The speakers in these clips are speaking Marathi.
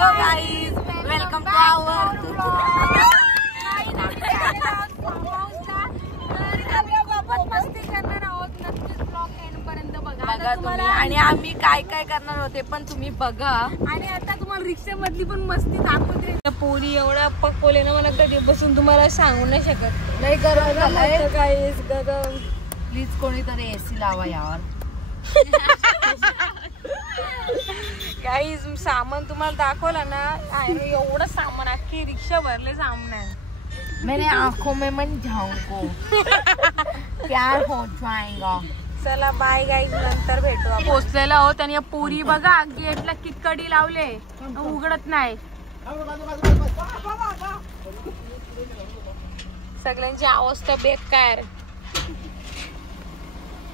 हॅलो गाईज, वेलकम टू आवर मस्ती करणार आहोत. नक्कीच ब्लॉग एंड पर्यंत बघा तुम्ही आणि आम्ही काय काय करणार होते पण तुम्ही बघा. आणि आता तुम्हाला रिक्षा मधली पण मस्ती दाखवते. पोरी एवढा पकवले ना मला कधी बसून तुम्हाला सांगू नाही शकत. नाही गरम झालंय गाईज गरम. प्लीज कोणीतरी एसी लावा यावर. गाईज सामान तुम्हाला दाखवलं ना, एवढं सामान अख्खी रिक्षा भरले सामान आहे. मेरे आंखों में मन झाऊंको प्यार हो जाएगा. चला बाय गाईज, नंतर भेटू. पोचलेला आहोत आणि पोरी बघा गेटला किटकडी लावले, उघडत नाही. सगळ्यांची अवस्था बेकार.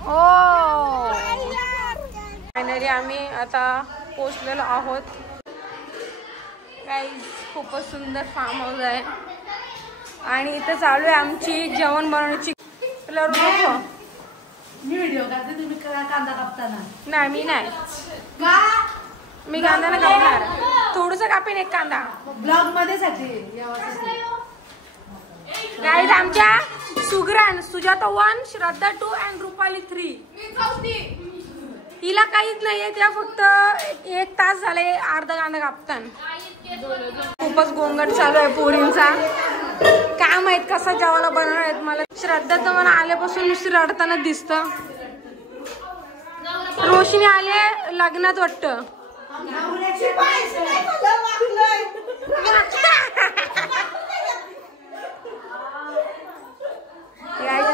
ओ फायनली आम्ही आता पोचलेलो आहोत. गाईज खूपच सुंदर फार्म हाऊस आहे आणि इथं चालू आहे आमची जेवण बनवण्याची. मी व्हिडिओ करते, तुम्ही कांदा कापताना. नाही मी नाही, मी कांदा नाही कापणार. थोडस कापेन एक कांदा ब्लॉग मध्ये साठी. गाईज आमच्या सुगरण सुजाता 1, श्रद्धा 2 अँड रुपाली 3. हिला काहीच नाहीये, त्या फक्त 1 तास झाले अर्धा कांदा कापताना. खूपच गोंगट चालू आहे पोरींचा. काय माहित कसा जेवायला बनवणार आहेत. मला श्रद्धा तर मला आल्यापासून नुसती रडताना दिसत. रोशनी आले लग्नात वाटतं.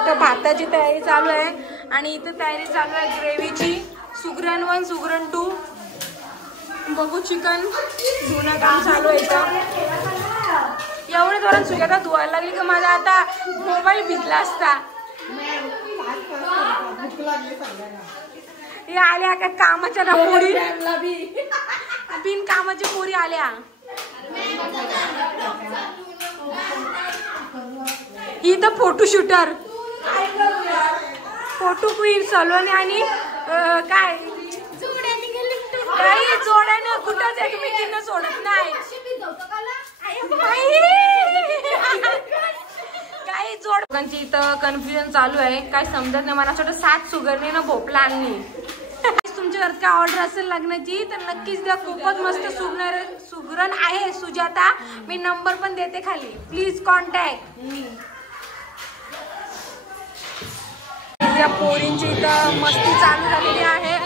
इथं भाताची तयारी चालू आहे आणि इथं तयारी चालू आहे ग्रेव्हीची. सुगरण 1 सुगरण 2 बघू. चिकन धुणं काम चालू आहे इथं. एवढे जोरात सुजाता धुवायला लागली की माझा आता मोबाईल भिजला असता. हे आल्या का कामाच्या ना पोरी, बिन कामाची पोरी आल्या. इथं photo shooter, photo queen Saloni आणि काय काही जोड्यानं कुठंच एकमेकींना सोडत नाही. काही जोडांची इथं कन्फ्युजन चालू आहे, काय समजत नाही. मला वाटतं 7 सुगरणी ना भोपला आणली. तुमच्या घरात काय ऑर्डर असेल लग्नाची तर नक्कीच द्या. खूपच मस्त सुगरण आहे सुजाता. मी नंबर पण देते खाली, प्लीज कॉन्टॅक्ट मी. या पोरींची इथं मस्ती चालू झालेली आहे.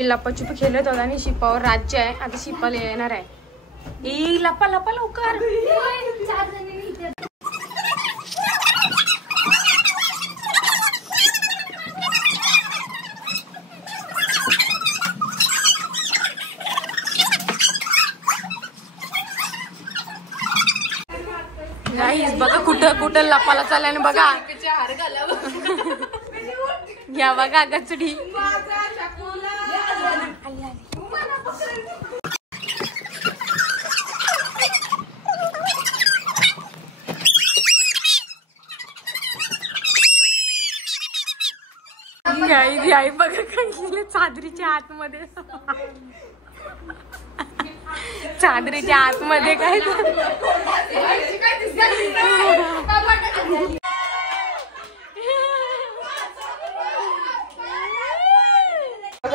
लपाछुपी खेळत होता आणि शिपावर राज्य आहे. आता शिपाला येणार आहे. ए लपा लपा लवकर. गाईस बघा कुठं कुठं लपाला चालल्याने बघा. या बघा गचडी. आई बघा काही चादरीच्या आतमध्ये, चादरीच्या आतमध्ये काय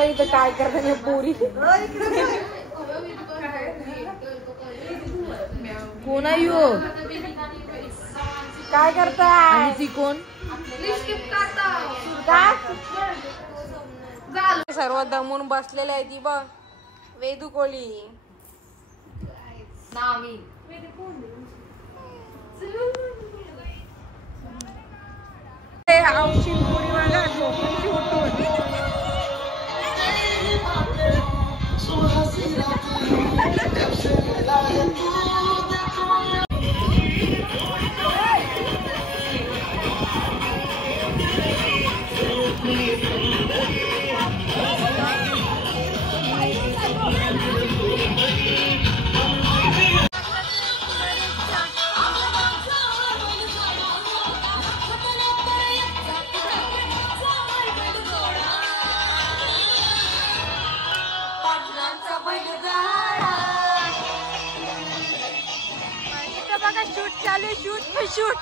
इथं काय करतात पोरी. कोण आहे यो? काय करताय? ती कोण? सर्व दमून बसलेले आहे ती बघ. वेदू कोली शूट चालू आहे. शूट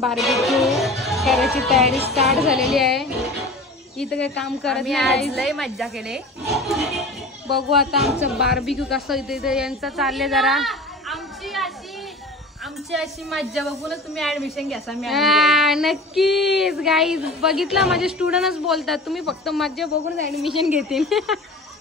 बार्बेक्यू करायची तयारी स्टार्ट झालेली आहे. इथं काही काम करत नाही. लय मज्जा केले. बघू आता आमचं बार्बेक्यू कसं इथे यांचं चाललंय. जरा आमची अशी मज्जा बघूनच तुम्ही ऍडमिशन घ्या. नक्कीच गाईज. बघितलं माझे स्टुडंटच बोलतात तुम्ही फक्त मज्जा बघूनच ऍडमिशन घेतील.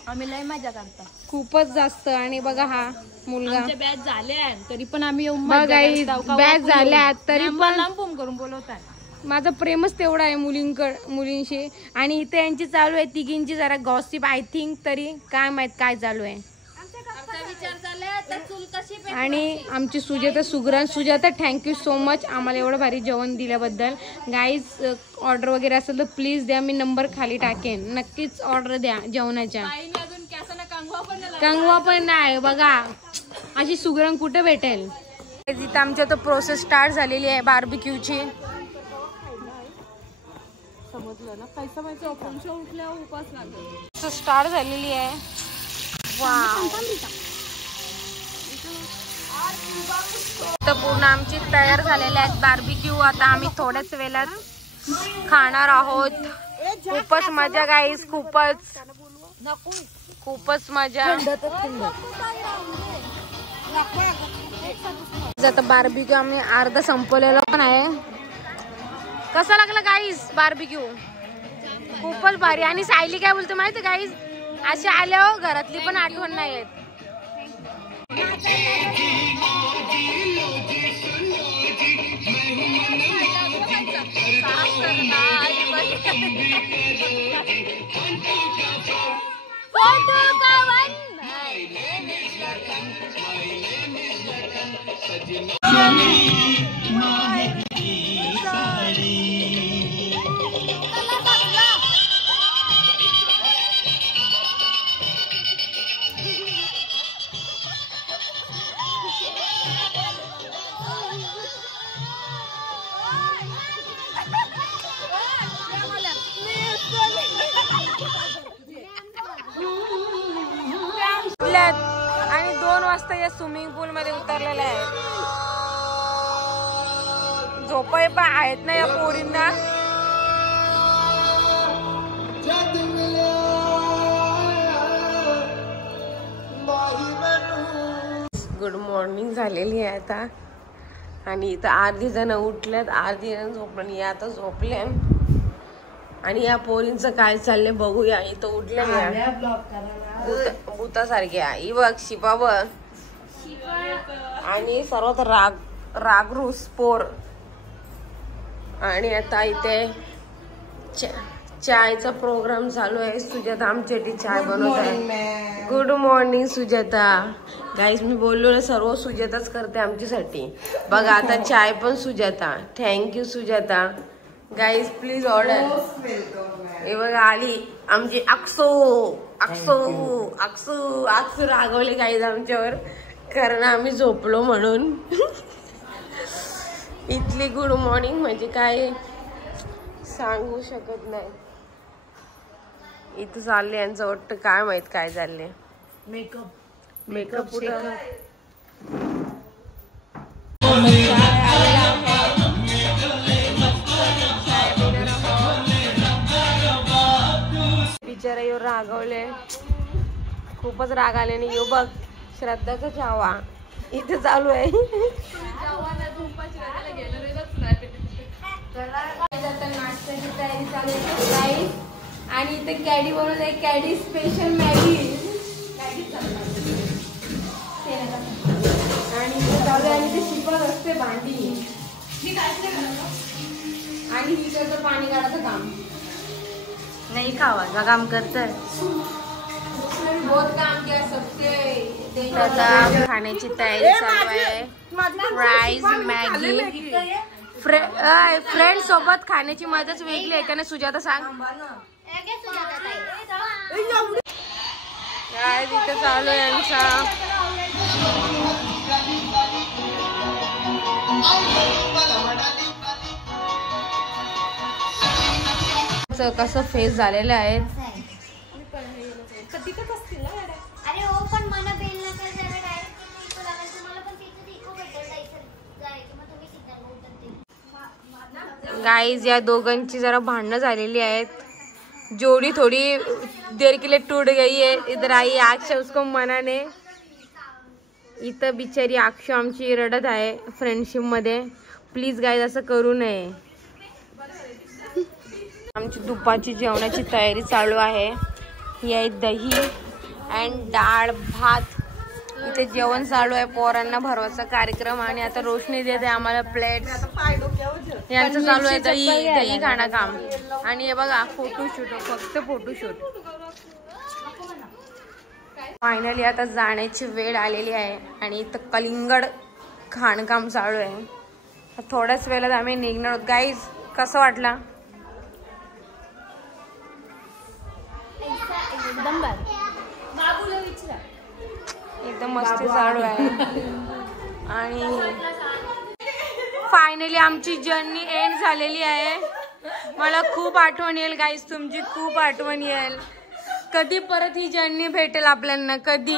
आम्ही लय मजा करतो खूपच जास्त. आणि बघा हा मुलगा बॅच झाल्या तरी पण आम्ही बॅच झाल्या तरी पण लांब करून बोलवतात. माझं प्रेमच तेवढं आहे मुलींशी. आणि इथे यांची चालू आहे तिघींची जरा गॉसिप. आय थिंक तरी काय माहित काय चालू आहे. आणि आमची सुजाता थँक्यू सो मच आम्हाला एवढं भारी जेवण दिल्याबद्दल. गाईज ऑर्डर वगैरे असेल तर प्लीज द्या. मी नंबर खाली टाकेन. नक्कीच ऑर्डर द्या जेवणाच्या. कंगवा पण नाही बघा. अशी सुगरण कुठे भेटेल. इथं आमच्या तर प्रोसेस स्टार्ट झालेली आहे बार्बिक्यूची. समजलं ना. पैसा स्टार्ट झालेली आहे. तर पूर्ण आमची तयार झालेल्या आहेत बार्बिक्यू. आता आम्ही थोड्याच वेळात खाणार आहोत. खूपच मजा गाईस. खूपच मजा. आता बार्बिक्यू आम्ही अर्धा संपवलेला पण आहे. कसा लागला गाईस बार्बिक्यू. खूपच भारी. आणि सायली काय बोलते माहिती गाईस. अशा आल्यावर घरातली पण आठवण नाही येत. आणि 2 वाजता या स्विमिंग पूल मध्ये उतरलेले आहेत. झोपाय पण आहेत ना या पोरींना. गुड मॉर्निंग झालेली आहे आता. आणि इथं अर्धी जण उठल्यात अर्धी जण झोपली. आता झोपल्या. आणि या पोरींचं काय चाललंय बघूया. इथं उठल्या भूतासारख्या. ही बघ शिपा बघ. आणि सर्वात रागरूस पोर. आणि आता इथे चायचा प्रोग्राम चालू आहे. सुजाता आमच्यासाठी चाय बनवत आहे. Good morning Sujata. गाईज मी बोललो ना सर्व सुजाताच करते आमच्यासाठी. बघा आता चाय पण Sujata. Thank you Sujata. Guys please order. हे बघा आली आमची अक्सू रागवले गाईज आमच्यावर कारण आम्ही झोपलो म्हणून. इथली गुड मॉर्निंग म्हणजे काय सांगू शकत नाही. इथं चालले यांचं वाटतं काय माहित काय चाललंय. मेकअप पुढं बिचारा यो रागवले. खूपच राग आले. आणि यो बघ श्रद्धाचा चावा इथे चालू आहे. आणि इथे कॅडी बनवत आहे, कॅडी स्पेशल मॅगी. आणि इथे चालू आहे आणि ते शिपत असते भांडी. आणि इकडचं पाणी काढायचं काम नाही खावा काम करतोय. बहुत काम किया सबसे. आता खाण्याची तयारी चालू आहे. Fries, Maggi. फ्रेंड सोबत खाण्याची मजाच वेगळी आहे का नाही सुजाता सांग. काय तिथे चालू आहे यांचा. कसं फेस झालेले आहेत. अरे हो पण मला बेल नका जरा डायरेक्ट इको लागायचं. मला पण तिथे इको भेटेल जायचं. मग तुम्ही सिग्नल उतरते. गाईज या दोघांची जरा भांडणं झालेली आहेत. जोड़ी थोड़ी देर के लिए टूट गई है. इधर आई अक्षय उसको मनाने. इथं बिचारी अक्षय आमची रडत आहे फ्रेंडशिप मध्ये. प्लीज गाईज असं करू नये. आमची दुपारची जेवणाची तयारी चालू आहे. ही आहे दही अँड डाळ भात. इथे जेवण चालू आहे. पोरांना भरवायचा कार्यक्रम. आणि आता रोशनी देते आम्हाला प्लेट. यांचं चालू आहे दही खाणं काम. आणि हे बघा फोटोशूट, फक्त फोटोशूट. फायनली आता जाण्याची वेळ आलेली आहे. आणि इथं कलिंगड खाणकाम चालू आहे. थोड्याच वेळात आम्ही निघणार आहोत. गाईज कसं वाटला. एकदम मस्त चालू आहे. आणि फायनली आमची जर्नी एंड झालेली आहे. मला खूप आठवण येईल गाईज, तुमची खूप आठवण येईल. कधी परत ही जर्नी भेटेल आपल्याला, कधी.